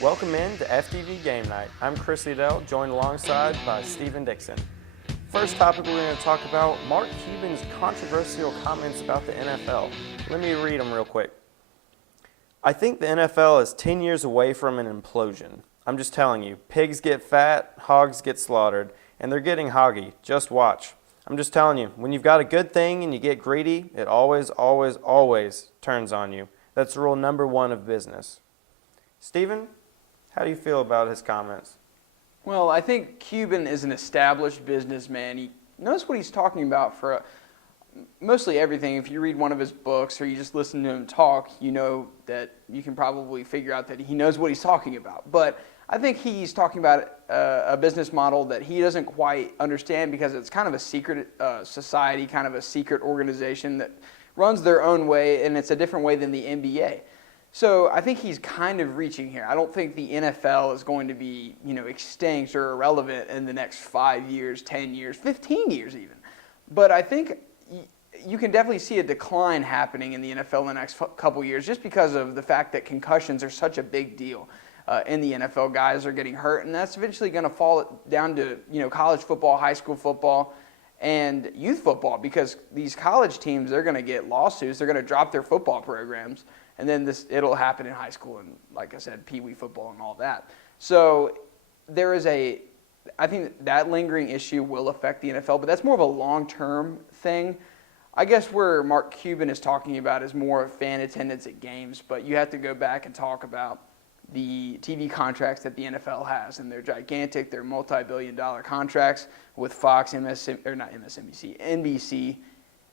Welcome in to FTV Gamenight. I'm Chris Edel, joined alongside by Stephen Dixon. First topic we're going to talk about, Mark Cuban's controversial comments about the NFL. Let me read them real quick. I think the NFL is 10 years away from an implosion. I'm just telling you, pigs get fat, hogs get slaughtered, and they're getting hoggy. Just watch. I'm just telling you, when you've got a good thing and you get greedy, it always, always, always turns on you. That's rule number one of business. Stephen, how do you feel about his comments? Well, I think Cuban is an established businessman. He knows what he's talking about for mostly everything. If you read one of his books or you just listen to him talk, you know that you can probably figure out that he knows what he's talking about. But I think he's talking about a business model that he doesn't quite understand because it's kind of a secret society, kind of a secret organization that runs their own way, and it's a different way than the NBA. So I think he's kind of reaching here. I don't think the NFL is going to be, extinct or irrelevant in the next 5 years, 10 years, 15 years even. But I think you can definitely see a decline happening in the NFL in the next couple years just because of the fact that concussions are such a big deal in the NFL. Guys are getting hurt, and that's eventually going to fall down to, college football, high school football, and youth football, because these college teams, they're going to get lawsuits. They're going to drop their football programs. And then it'll happen in high school and, like I said, Pee Wee football and all that. So I think that lingering issue will affect the NFL, but that's more of a long-term thing. I guess where Mark Cuban is talking about is more fan attendance at games, but you have to go back and talk about the TV contracts that the NFL has, and they're gigantic. They're multi-billion-dollar contracts with Fox, NBC,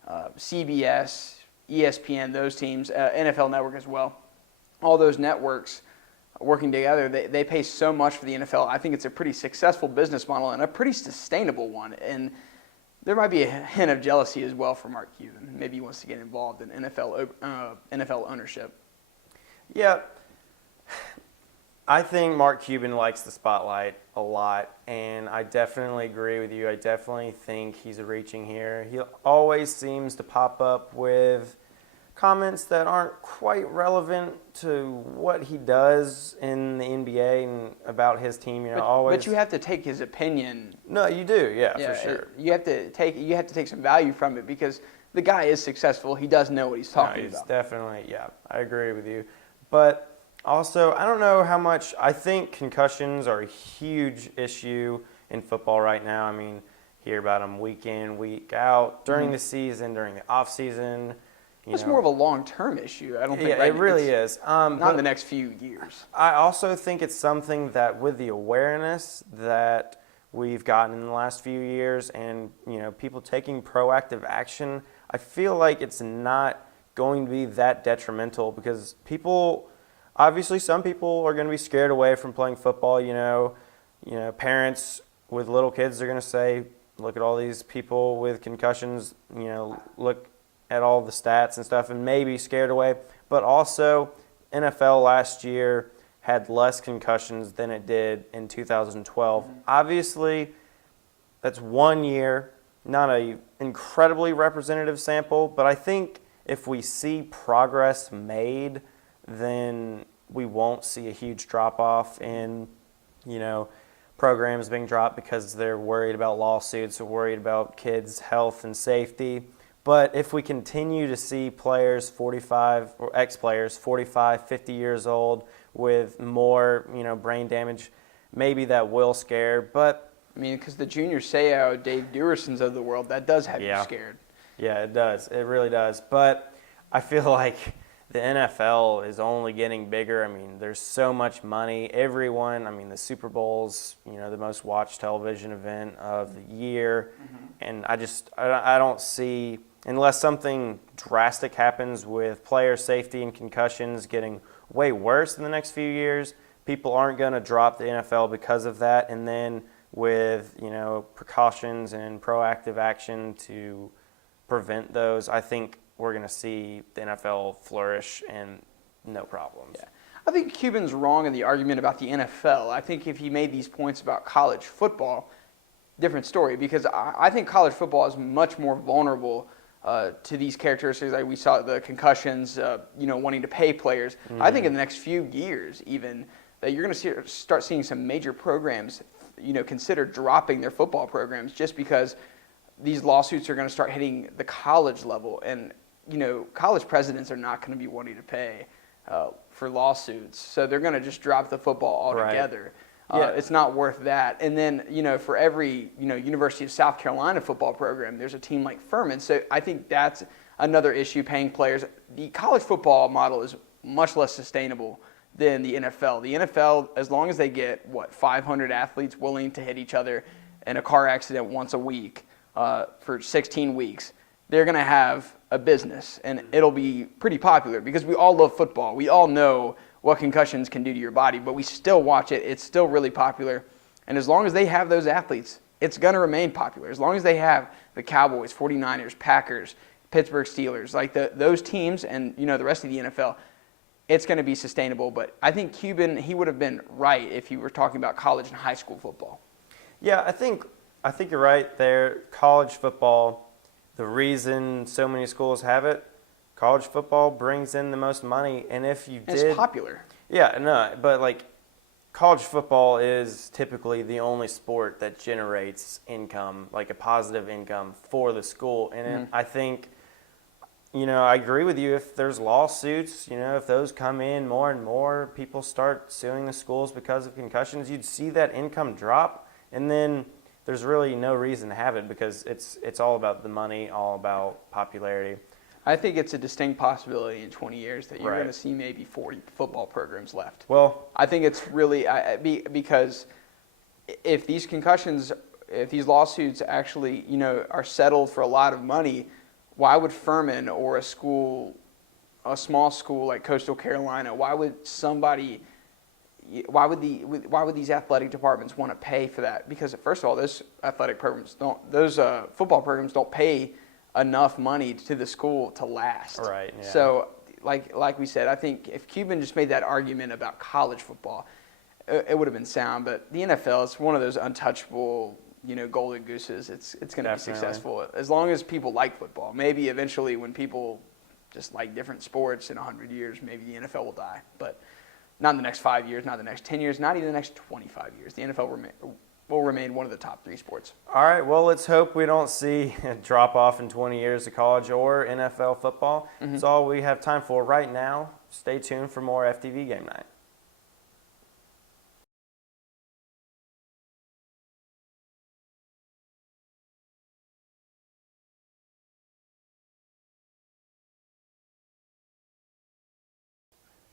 CBS, ESPN, those teams, NFL Network as well. All those networks working together, they pay so much for the NFL. I think it's a pretty successful business model and a pretty sustainable one. And there might be a hint of jealousy as well for Mark Cuban. Maybe he wants to get involved in NFL ownership. Yeah, I think Mark Cuban likes the spotlight a lot, and I definitely agree with you. I definitely think he's reaching here. He always seems to pop up with comments that aren't quite relevant to what he does in the NBA and about his team. But you have to take his opinion. No, you do, yeah, for sure. You have to take some value from it because the guy is successful. He does know what he's talking about. Definitely, yeah, I agree with you. But also, I don't know how much. I think concussions are a huge issue in football right now. I mean, hear about them week in, week out, during the season, during the off season. It's more of a long-term issue. I don't think. Yeah, it really is. Not in the next few years. I also think it's something that, with the awareness that we've gotten in the last few years, and people taking proactive action, I feel like it's not going to be that detrimental because people. Obviously, some people are going to be scared away from playing football. Parents with little kids are going to say, "Look at all these people with concussions." Look at all the stats and stuff, and maybe scared away. But also, NFL last year had less concussions than it did in 2012. Obviously, that's 1 year, not an incredibly representative sample. But I think if we see progress made, then we won't see a huge drop-off in, programs being dropped because they're worried about lawsuits or worried about kids' health and safety. But if we continue to see players 45 or ex-players 45, 50 years old with more, brain damage, maybe that will scare. But because the Junior Seau, Dave Duersons of the world, that does have you scared. Yeah, it does. It really does. But I feel like the NFL is only getting bigger. There's so much money. Everyone, the Super Bowl's, the most watched television event of the year. And I don't see, unless something drastic happens with player safety and concussions getting way worse in the next few years, people aren't going to drop the NFL because of that. And then with, precautions and proactive action to prevent those, I think we're going to see the NFL flourish and no problems. Yeah. I think Cuban's wrong in the argument about the NFL. I think if he made these points about college football, different story, because I think college football is much more vulnerable to these characteristics. Like we saw the concussions, wanting to pay players. I think in the next few years even that you're going to start seeing some major programs, consider dropping their football programs just because these lawsuits are going to start hitting the college level. And, college presidents are not going to be wanting to pay for lawsuits. So they're going to just drop the football altogether. Right. It's not worth that. And then, for every, University of South Carolina football program, there's a team like Furman. So I think that's another issue, paying players. The college football model is much less sustainable than the NFL. The NFL, as long as they get, 500 athletes willing to hit each other in a car accident once a week for 16 weeks, they're going to have a business, and it'll be pretty popular because we all love football. We all know what concussions can do to your body, but we still watch it. It's still really popular. And as long as they have those athletes, it's going to remain popular. As long as they have the Cowboys, 49ers, Packers, Pittsburgh Steelers, like those teams and, the rest of the NFL, it's going to be sustainable. But I think Cuban, he would have been right if you were talking about college and high school football. Yeah, I think you're right there. College football, the reason so many schools have it, college football brings in the most money, and if you did... It's popular. Yeah, no, but college football is typically the only sport that generates income, like a positive income for the school. And I think, I agree with you. If there's lawsuits, if those come in more and more, people start suing the schools because of concussions, you'd see that income drop, and then there's really no reason to have it because it's all about the money, all about popularity. I think it's a distinct possibility in 20 years that you're going to see maybe 40 football programs left. Well, I think it's really because if these concussions, if these lawsuits actually, are settled for a lot of money, why would Furman or a small school like Coastal Carolina, why would these athletic departments want to pay for that? Because first of all, those football programs don't pay enough money to the school to last. Right. Yeah. So, like we said, I think if Cuban just made that argument about college football, it would have been sound. But the NFL is one of those untouchable, golden gooses. It's going to be successful as long as people like football. Maybe eventually, when people just like different sports in 100 years, maybe the NFL will die. But not in the next 5 years, not the next 10 years, not even the next 25 years. The NFL will remain one of the top 3 sports. All right, well, let's hope we don't see a drop-off in 20 years of college or NFL football. That's all we have time for right now. Stay tuned for more FTV Game Night.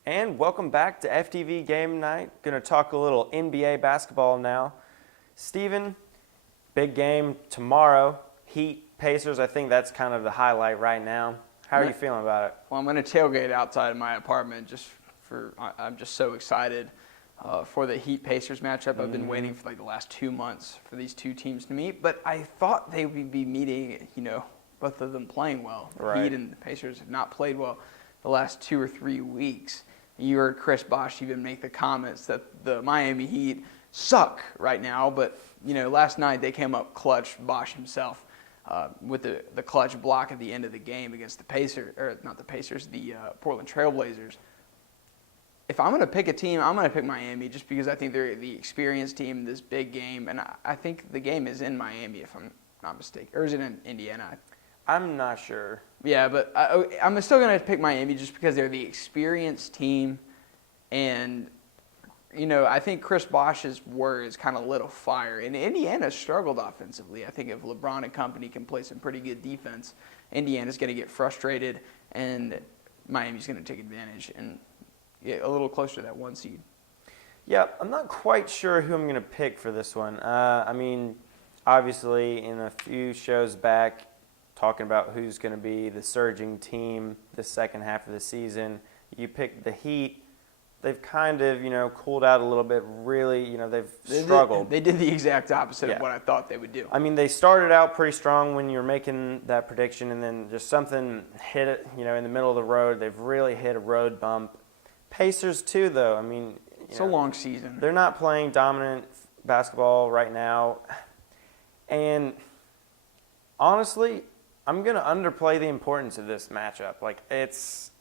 And welcome back to FTV Game Night. Going to talk a little NBA basketball now. Steven, big game tomorrow. Heat, Pacers, I think that's kind of the highlight right now. How are you feeling about it? Well, I'm going to tailgate outside of my apartment I'm just so excited for the Heat-Pacers matchup. I've been waiting for the last 2 months for these two teams to meet, but I thought they would be meeting, both of them playing well. The Heat and the Pacers have not played well the last 2 or 3 weeks. You heard Chris Bosh even make the comments that the Miami Heat suck right now, but last night they came up clutch, Bosh himself, with the clutch block at the end of the game against the Portland Trailblazers. If I'm going to pick a team, I'm going to pick Miami just because I think they're the experienced team in this big game, and I think the game is in Miami if I'm not mistaken. Or is it in Indiana? I'm not sure. Yeah, but I'm still going to pick Miami just because they're the experienced team. And, I think Chris Bosh's words kind of lit a fire. And Indiana struggled offensively. I think if LeBron and company can play some pretty good defense, Indiana's going to get frustrated, and Miami's going to take advantage and get a little closer to that 1 seed. Yeah, I'm not quite sure who I'm going to pick for this one. Obviously, in a few shows back, talking about who's going to be the surging team the second half of the season, you picked the Heat. They've kind of, cooled out a little bit. Really, they've struggled. They did the exact opposite of what I thought they would do. They started out pretty strong when you were making that prediction, and then just something hit it, in the middle of the road. They've really hit a road bump. Pacers, too, though. It's a long season. They're not playing dominant basketball right now. And honestly, I'm going to underplay the importance of this matchup. It's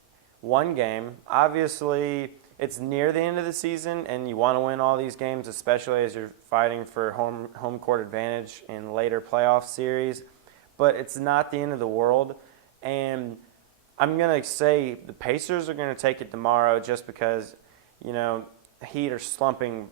one game. Obviously, it's near the end of the season, and you want to win all these games, especially as you're fighting for home court advantage in later playoff series. But it's not the end of the world, and I'm gonna say the Pacers are gonna take it tomorrow, just because Heat are slumping.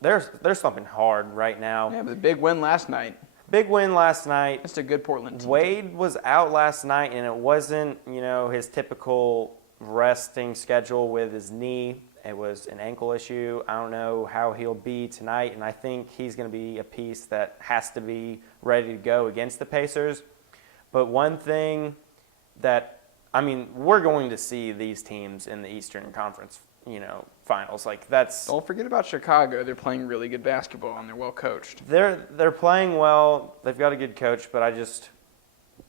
They're slumping hard right now. Yeah, but a big win last night. Big win last night. That's a good Portland team. Wade was out last night, and it wasn't his typical resting schedule with his knee. It was an ankle issue. I don't know how he'll be tonight, and I think he's going to be a piece that has to be ready to go against the Pacers. But one thing that, we're going to see these teams in the Eastern Conference, finals. Don't forget about Chicago. They're playing really good basketball, and they're well coached. They're playing well. They've got a good coach, but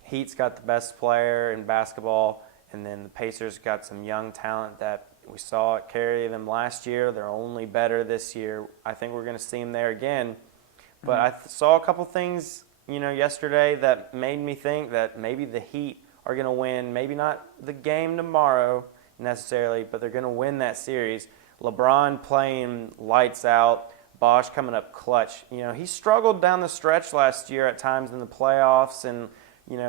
Heat's got the best player in basketball, and then the Pacers got some young talent that we saw it carry them last year. They're only better this year. I think we're going to see them there again. But I saw a couple things, yesterday that made me think that maybe the Heat are going to win. Maybe not the game tomorrow necessarily, but they're going to win that series. LeBron playing lights out, Bosh coming up clutch. He struggled down the stretch last year at times in the playoffs, and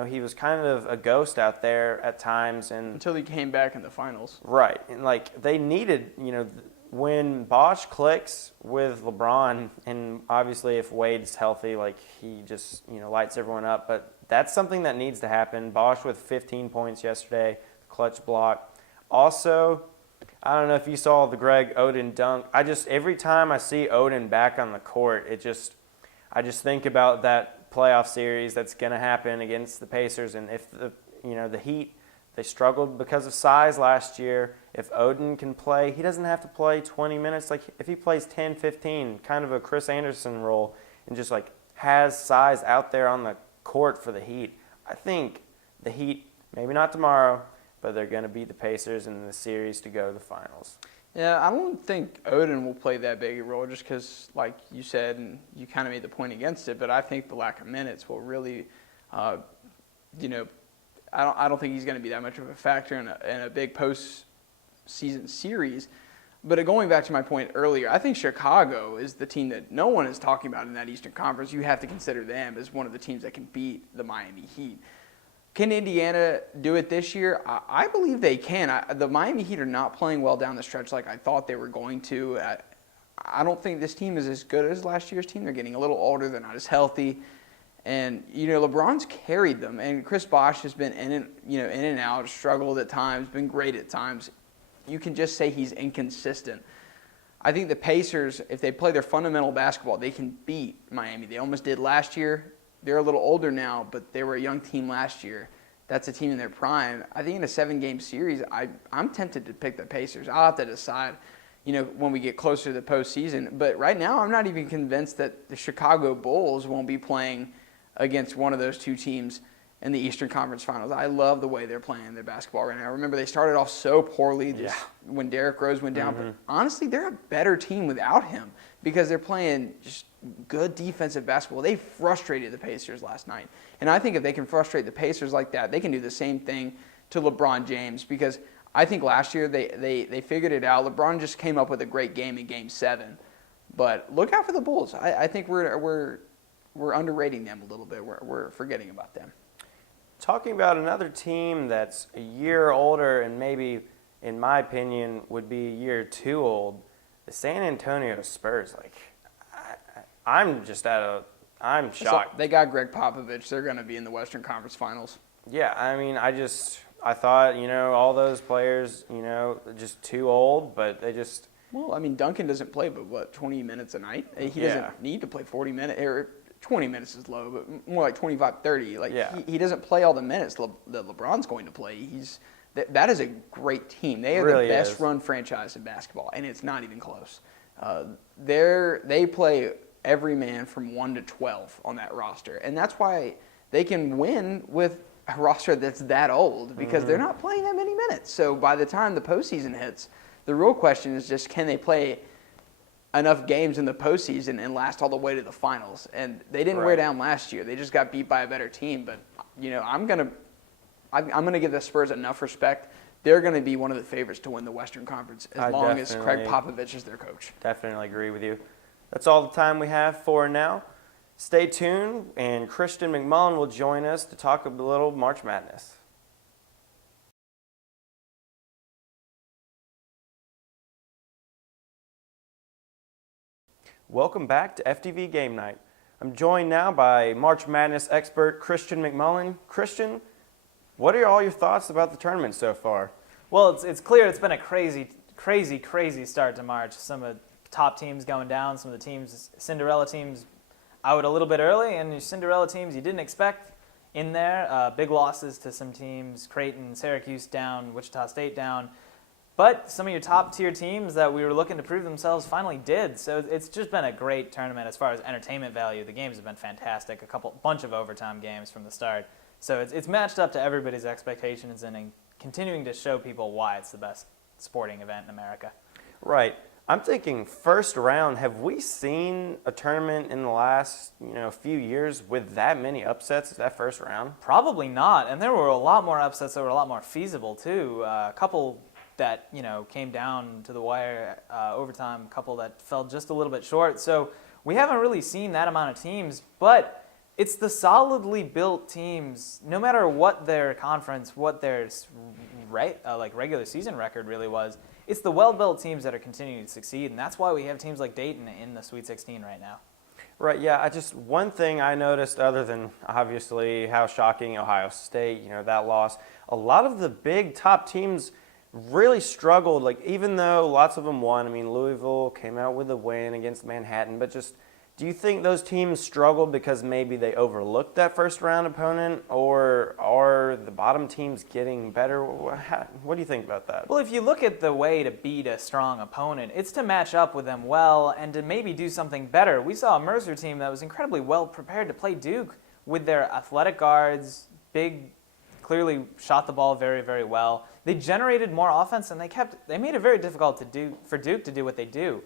he was kind of a ghost out there at times. And until he came back in the finals. Right. And they needed, when Bosh clicks with LeBron, and obviously if Wade's healthy, he just, lights everyone up. But that's something that needs to happen. Bosh with 15 points yesterday, clutch block. Also, I don't know if you saw the Greg Oden dunk. Every time I see Oden back on the court, I just think about that playoff series that's going to happen against the Pacers. And if the Heat, they struggled because of size last year. If Oden can play, he doesn't have to play 20 minutes. If he plays 10, 15, kind of a Chris Anderson role, and just has size out there on the court for the Heat, I think the Heat, maybe not tomorrow, but they're going to beat the Pacers in the series to go to the finals. Yeah, I don't think Oden will play that big a role, just because, like you said, and you kind of made the point against it, but I think the lack of minutes will really, I don't think he's going to be that much of a factor in a big postseason series. But going back to my point earlier, I think Chicago is the team that no one is talking about in that Eastern Conference. You have to consider them as one of the teams that can beat the Miami Heat. Can Indiana do it this year? I believe they can. The Miami Heat are not playing well down the stretch like I thought they were going to. I don't think this team is as good as last year's team. They're getting a little older. They're not as healthy. And, LeBron's carried them. And Chris Bosh has been in and out, struggled at times, been great at times. You can just say he's inconsistent. I think the Pacers, if they play their fundamental basketball, they can beat Miami. They almost did last year. They're a little older now, but they were a young team last year. That's a team in their prime. I think in a 7-game series, I'm tempted to pick the Pacers. I'll have to decide, when we get closer to the postseason. But right now, I'm not even convinced that the Chicago Bulls won't be playing against one of those two teams in the Eastern Conference Finals. I love the way they're playing their basketball right now. Remember, they started off so poorly when Derrick Rose went down. But honestly, they're a better team without him because they're playing just good defensive basketball. They frustrated the Pacers last night. And I think if they can frustrate the Pacers like that, they can do the same thing to LeBron James, because I think last year they figured it out. LeBron just came up with a great game in Game 7. But look out for the Bulls. I think we're underrating them a little bit. We're forgetting about them. Talking about another team that's a year older and maybe, in my opinion, would be a year too old, the San Antonio Spurs. I'm shocked. They got Greg Popovich. They're going to be in the Western Conference Finals. Yeah, I thought, all those players, just too old, but they just... Well, Duncan doesn't play but, 20 minutes a night? He doesn't need to play 40 minutes. 20 minutes is low, but more like 25, 30. He doesn't play all the minutes that LeBron's going to play. That is a great team. They are the best run franchise in basketball, and it's not even close. They play every man from 1 to 12 on that roster, and that's why they can win with a roster that's that old, because they're not playing that many minutes. So by the time the postseason hits, the real question is just, can they play enough games in the postseason and last all the way to the finals? And they didn't wear down last year. They just got beat by a better team. But I'm gonna give the Spurs enough respect they're going to be one of the favorites to win the Western Conference as long as Craig definitely Popovich is their coach. Definitely agree with you. That's all the time we have for now. Stay tuned, and Christian McMullen will join us to talk a little March Madness. Welcome back to FTV Game Night. I'm joined now by March Madness expert Christian McMullen. Christian, what are all your thoughts about the tournament so far? Well, it's clear it's been a crazy start to March. Some of the top teams going down, some of the teams, Cinderella teams, out a little bit early, and your Cinderella teams you didn't expect in there. Big losses to some teams, Creighton, Syracuse down, Wichita State down. But some of your top-tier teams that we were looking to prove themselves finally did. So it's just been a great tournament as far as entertainment value. The games have been fantastic, bunch of overtime games from the start. So it's matched up to everybody's expectations and continuing to show people why it's the best sporting event in America. Right. I'm thinking first round, have we seen a tournament in the last few years with that many upsets as that first round? Probably not. And there were a lot more upsets that were a lot more feasible, too. A couple that came down to the wire overtime, a couple that fell just a little bit short. So we haven't really seen that amount of teams, but it's the solidly built teams, no matter what their conference, what their regular season record really was. It's the well-built teams that are continuing to succeed, and that's why we have teams like Dayton in the Sweet 16 right now. Right, yeah. One thing I noticed, other than obviously how shocking Ohio State, that loss, a lot of the big top teams really struggled. Like, even though lots of them won, Louisville came out with a win against Manhattan, but do you think those teams struggled because maybe they overlooked that first round opponent, or are the bottom teams getting better? What do you think about that? Well, if you look at the way to beat a strong opponent, it's to match up with them well and to maybe do something better. We saw a Mercer team that was incredibly well prepared to play Duke with their athletic guards, clearly shot the ball very, very well. They generated more offense, and they made it very difficult for Duke to do what they do.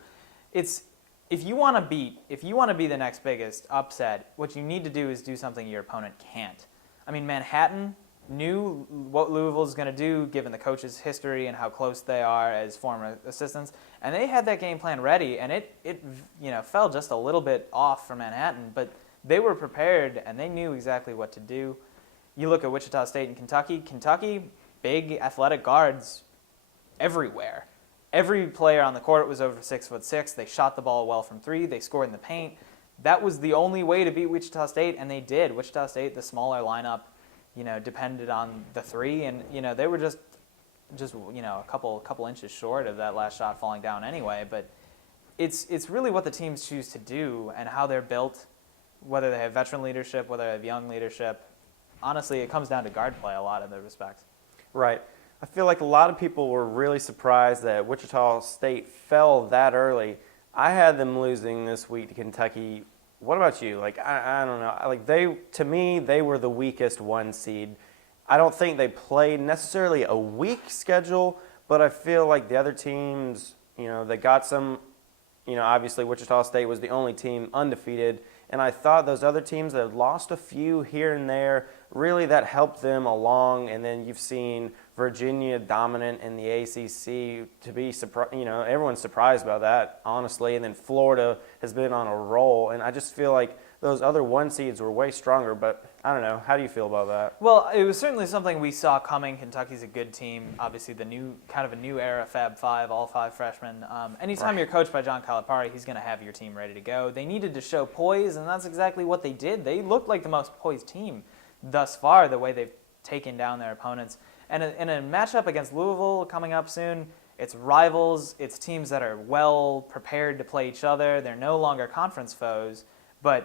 If you want to be the next biggest upset, what you need to do is do something your opponent can't. Manhattan knew what Louisville was going to do, given the coach's history and how close they are as former assistants, and they had that game plan ready, and it fell just a little bit off for Manhattan, but they were prepared and they knew exactly what to do. You look at Wichita State and Kentucky. Kentucky, big athletic guards everywhere. Every player on the court was over 6'6". They shot the ball well from three. They scored in the paint. That was the only way to beat Wichita State, and they did. Wichita State, the smaller lineup, depended on the three, and they were just a couple inches short of that last shot falling down anyway. But it's really what the teams choose to do and how they're built, whether they have veteran leadership, whether they have young leadership. Honestly, it comes down to guard play a lot in those respects. Right. I feel like a lot of people were really surprised that Wichita State fell that early. I had them losing this week to Kentucky. What about you? I don't know. To me, they were the weakest one seed. I don't think they played necessarily a weak schedule, but I feel like the other teams, they got some, obviously Wichita State was the only team undefeated, and I thought those other teams that had lost a few here and there, really that helped them along. And then you've seen Virginia dominant in the ACC to be surprised. Everyone's surprised about that, honestly. And then Florida has been on a roll. And I just feel like those other one seeds were way stronger. But I don't know. How do you feel about that? Well, it was certainly something we saw coming. Kentucky's a good team. Obviously, a new era Fab Five, all five freshmen. Anytime Right. You're coached by John Calipari, he's going to have your team ready to go. They needed to show poise, and that's exactly what they did. They looked like the most poised team thus far, the way they've taken down their opponents. And in a matchup against Louisville coming up soon, it's rivals, it's teams that are well prepared to play each other. They're no longer conference foes, or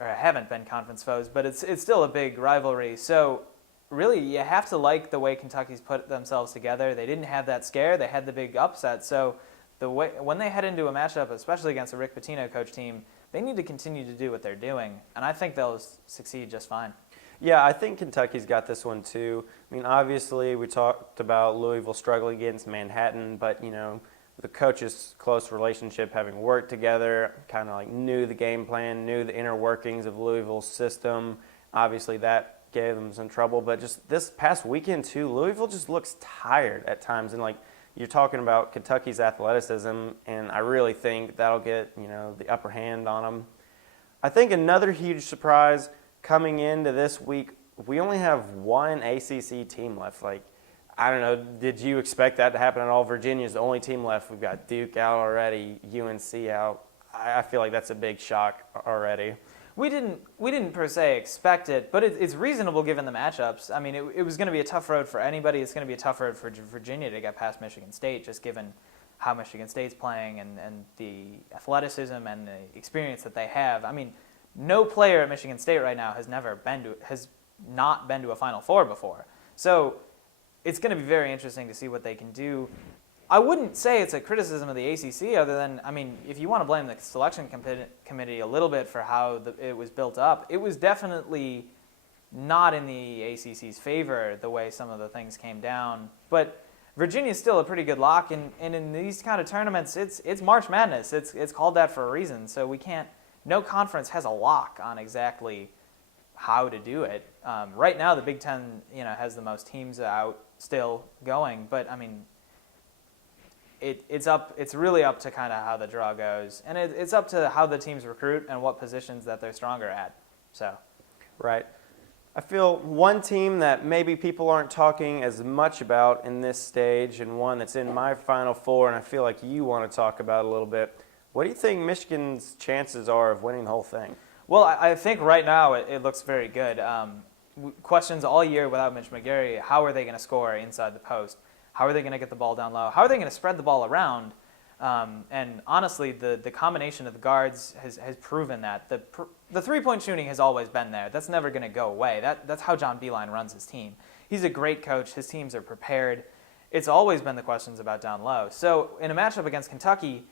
haven't been conference foes, but it's still a big rivalry. So really, you have to like the way Kentucky's put themselves together. They didn't have that scare. They had the big upset. So when they head into a matchup, especially against a Rick Pitino coach team, they need to continue to do what they're doing, and I think they'll succeed just fine. Yeah, I think Kentucky's got this one too. Obviously, we talked about Louisville struggling against Manhattan, but, the coaches' close relationship, having worked together, kind of knew the game plan, knew the inner workings of Louisville's system. Obviously, that gave them some trouble. But just this past weekend too, Louisville just looks tired at times, and like you're talking about Kentucky's athleticism, and I really think that'll get the upper hand on them. I think another huge surprise coming into this week, we only have one ACC team left. Like, I don't know, did you expect that to happen at all? Virginia's the only team left. We've got Duke out already, UNC out. I feel like that's a big shock already. We didn't per se expect it, but it's reasonable given the matchups. I mean, it was going to be a tough road for anybody. It's going to be a tough road for Virginia to get past Michigan State, just given how Michigan State's playing and the athleticism and the experience that they have. I mean, no player at Michigan State right now has not been to a Final Four before. So it's going to be very interesting to see what they can do. I wouldn't say it's a criticism of the ACC other than, I mean, if you want to blame the selection committee a little bit for how it was built up, it was definitely not in the ACC's favor the way some of the things came down. But Virginia's still a pretty good lock, and in these kind of tournaments, it's March Madness. It's called that for a reason. So no conference has a lock on exactly how to do it. Right now, the Big Ten, has the most teams out still going, but I mean, it's really up to kind of how the draw goes, and it's up to how the teams recruit and what positions that they're stronger at. So, right. I feel one team that maybe people aren't talking as much about in this stage, and one that's in my Final Four, and I feel like you want to talk about a little bit. What do you think Michigan's chances are of winning the whole thing? Well, I think right now it looks very good. Questions all year without Mitch McGary, how are they going to score inside the post? How are they going to get the ball down low? How are they going to spread the ball around? And honestly, the combination of the guards has proven that. The three-point shooting has always been there. That's never going to go away. That's how John Beilein runs his team. He's a great coach. His teams are prepared. It's always been the questions about down low. So in a matchup against Tennessee,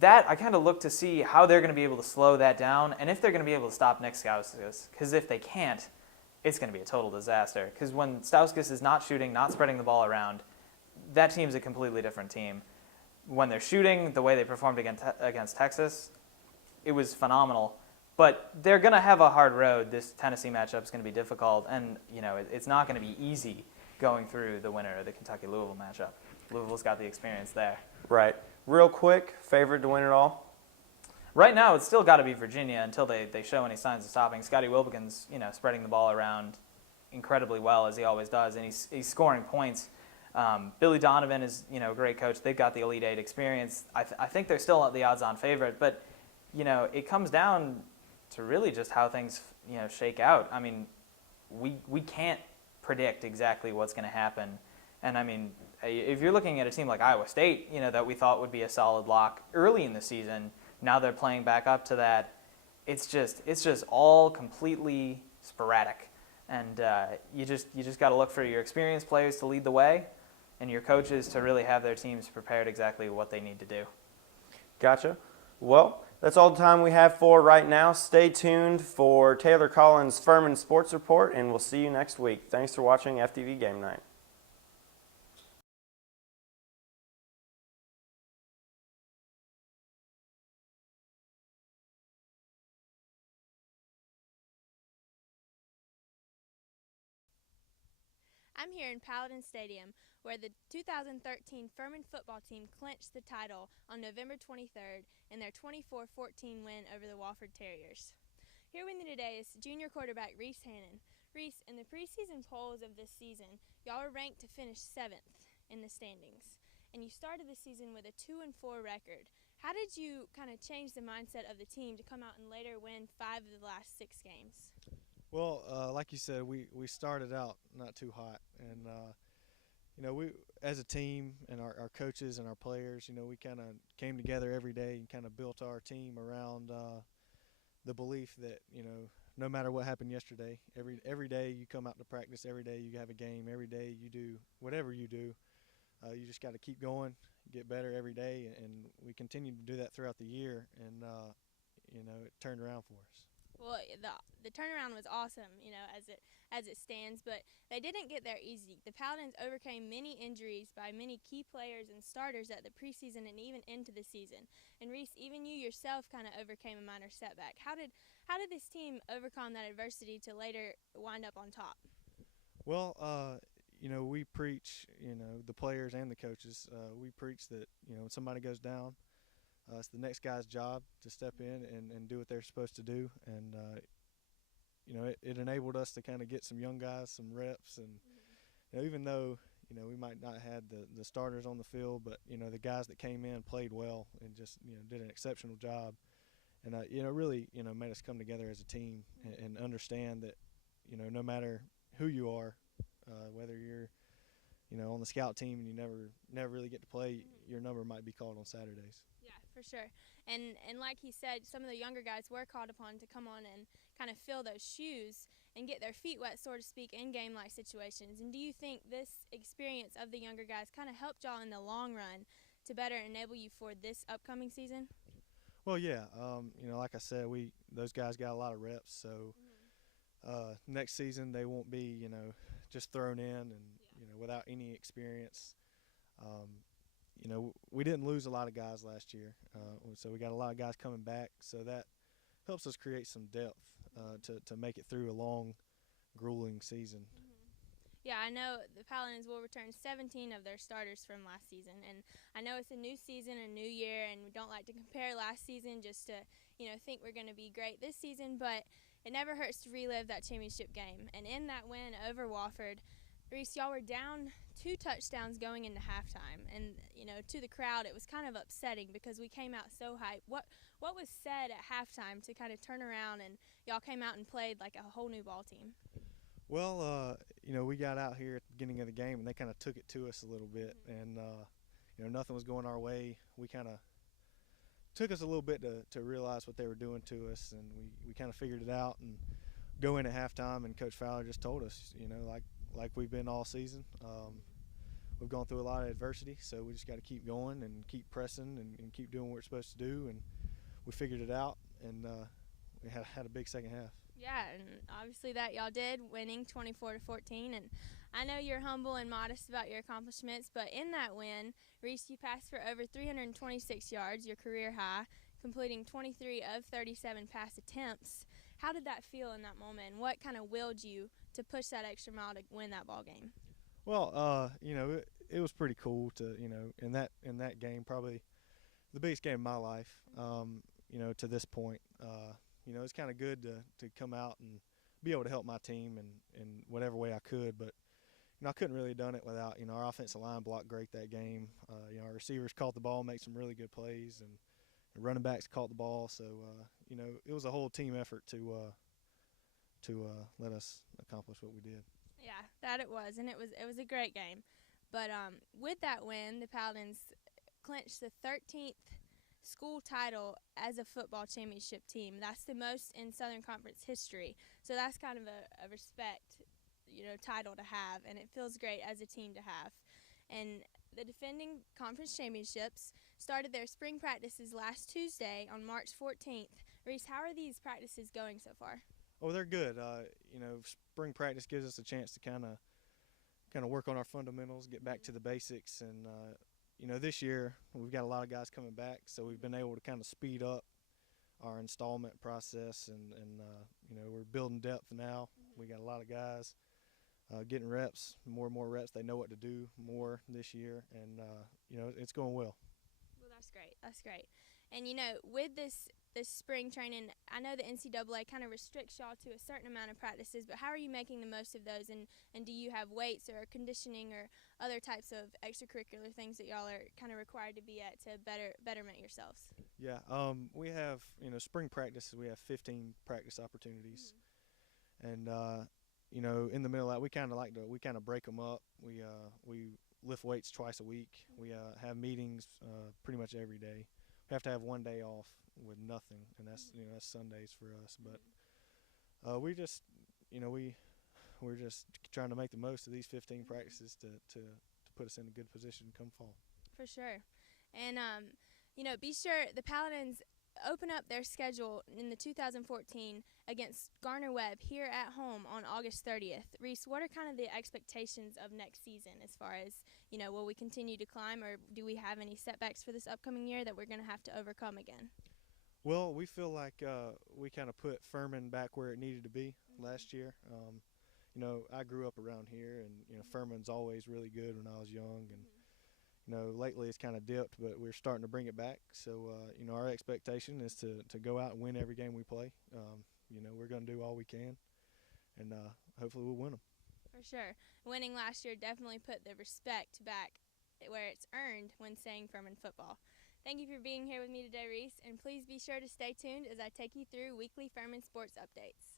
that I kind of look to see how they're going to be able to slow that down and if they're going to be able to stop Nick Stauskas. Because if they can't, it's going to be a total disaster. Because when Stauskas is not shooting, not spreading the ball around, that team's a completely different team. When they're shooting, the way they performed against Texas, it was phenomenal. But they're going to have a hard road. This Tennessee matchup is going to be difficult, and it's not going to be easy going through the winner of the Kentucky-Louisville matchup. Louisville's got the experience there. Right. Real quick, favorite to win it all? Right now, it's still got to be Virginia until they show any signs of stopping. Scotty Wilbekin's spreading the ball around incredibly well, as he always does, and he's scoring points. Billy Donovan is a great coach. They've got the Elite Eight experience. I think they're still the odds-on favorite, but it comes down to really just how things shake out. I mean, we can't predict exactly what's going to happen, and I mean, if you're looking at a team like Iowa State, that we thought would be a solid lock early in the season, now they're playing back up to that. It's just all completely sporadic, and you just got to look for your experienced players to lead the way, and your coaches to really have their teams prepared exactly what they need to do. Gotcha. Well, that's all the time we have for right now. Stay tuned for Taylor Collins' Furman Sports Report, and we'll see you next week. Thanks for watching FTV Game Night. I'm here in Paladin Stadium, where the 2013 Furman football team clinched the title on November 23rd in their 24-14 win over the Wofford Terriers. Here with me today is junior quarterback Reese Hannon. Reese, in the preseason polls of this season, y'all were ranked to finish 7th in the standings, and you started the season with a 2-4 record. How did you kind of change the mindset of the team to come out and later win 5 of the last 6 games? Well, like you said, we started out not too hot, and we as a team and our coaches and our players, we kind of came together every day and kind of built our team around the belief that no matter what happened yesterday, every day you come out to practice, every day you have a game, every day you do whatever you do, you just got to keep going, get better every day, and we continued to do that throughout the year, and it turned around for us. Well, the turnaround was awesome, as it stands, but they didn't get there easy. The Paladins overcame many injuries by many key players and starters at the preseason and even into the season. And Reese, even you yourself kind of overcame a minor setback. How did this team overcome that adversity to later wind up on top? Well, we preach, the players and the coaches, we preach that, when somebody goes down, it's the next guy's job to step in and do what they're supposed to do. And, it enabled us to kind of get some young guys some reps. And, even though, we might not have the starters on the field, but, the guys that came in played well and just, did an exceptional job. And, really, made us come together as a team and understand that, no matter who you are, whether you're, on the scout team and you never really get to play, your number might be called on Saturdays. Yeah, for sure. And like he said, some of the younger guys were called upon to come on and kind of fill those shoes and get their feet wet, so to speak, in game-like situations. And do you think this experience of the younger guys kind of helped y'all in the long run to better enable you for this upcoming season? Well, yeah. Like I said, those guys got a lot of reps, so next season they won't be, just thrown in and, without any experience. We didn't lose a lot of guys last year, so we got a lot of guys coming back. So that helps us create some depth to make it through a long, grueling season. Yeah, I know the Paladins will return 17 of their starters from last season, and I know it's a new season, a new year, and we don't like to compare last season just to, think we're going to be great this season, but it never hurts to relive that championship game. And in that win over Wofford, Reese, y'all were down 2 touchdowns going into halftime, and to the crowd it was kind of upsetting because we came out so hyped. What was said at halftime to kind of turn around and y'all came out and played like a whole new ball team? Well, we got out here at the beginning of the game and they kind of took it to us a little bit, and nothing was going our way. We kind of took us a little bit to realize what they were doing to us, and we kind of figured it out and go in at halftime, and Coach Fowler just told us, like we've been all season. We've gone through a lot of adversity, so we just got to keep going and keep pressing and keep doing what we're supposed to do. And we figured it out, and we had a big second half. Yeah, and obviously that y'all did, winning 24-14. And I know you're humble and modest about your accomplishments, but in that win, Reese, you passed for over 326 yards, your career high, completing 23 of 37 pass attempts. How did that feel in that moment, and what kind of willed you to push that extra mile to win that ball game? Well, it was pretty cool to, in that game, probably the biggest game of my life, to this point. It's kind of good to come out and be able to help my team in whatever way I could, but I couldn't really have done it without, our offensive line blocked great that game. Our receivers caught the ball, made some really good plays, and running backs caught the ball. So, it was a whole team effort to let us accomplish what we did. Yeah, that it was, and it was a great game. But with that win, the Paladins clinched the 13th school title as a football championship team. That's the most in Southern Conference history. So that's kind of a respect, title to have, and it feels great as a team to have. And the defending conference championships started their spring practices last Tuesday on March 14th. Reese, how are these practices going so far? Oh, they're good. Spring practice gives us a chance to kind of work on our fundamentals, get back to the basics, and this year we've got a lot of guys coming back, so we've been able to kind of speed up our installment process, and we're building depth now. We got a lot of guys getting reps, more and more reps. They know what to do more this year, and it's going well. Well, that's great. That's great. And with this spring training, I know the NCAA kind of restricts y'all to a certain amount of practices, but how are you making the most of those? And do you have weights or conditioning or other types of extracurricular things that y'all are kind of required to be at to betterment yourselves? Yeah, we have, spring practices, we have 15 practice opportunities. And, in the middle of that, we kind of break them up. We lift weights twice a week. We have meetings pretty much every day. We have to have one day off with nothing, and that's that's Sundays for us. But we're just trying to make the most of these 15 practices to put us in a good position come fall. For sure. And be sure the Paladins open up their schedule in the 2014 against Garner-Webb here at home on August 30th. Reese, what are kind of the expectations of next season as far as, will we continue to climb, or do we have any setbacks for this upcoming year that we're going to have to overcome again? Well, we feel like we kind of put Furman back where it needed to be last year. I grew up around here, and Furman's always really good when I was young, and lately it's kind of dipped, but we're starting to bring it back. So our expectation is to go out and win every game we play. We're going to do all we can, and hopefully we'll win them. For sure. Winning last year definitely put the respect back where it's earned when saying Furman football. Thank you for being here with me today, Reese, and please be sure to stay tuned as I take you through weekly Furman sports updates.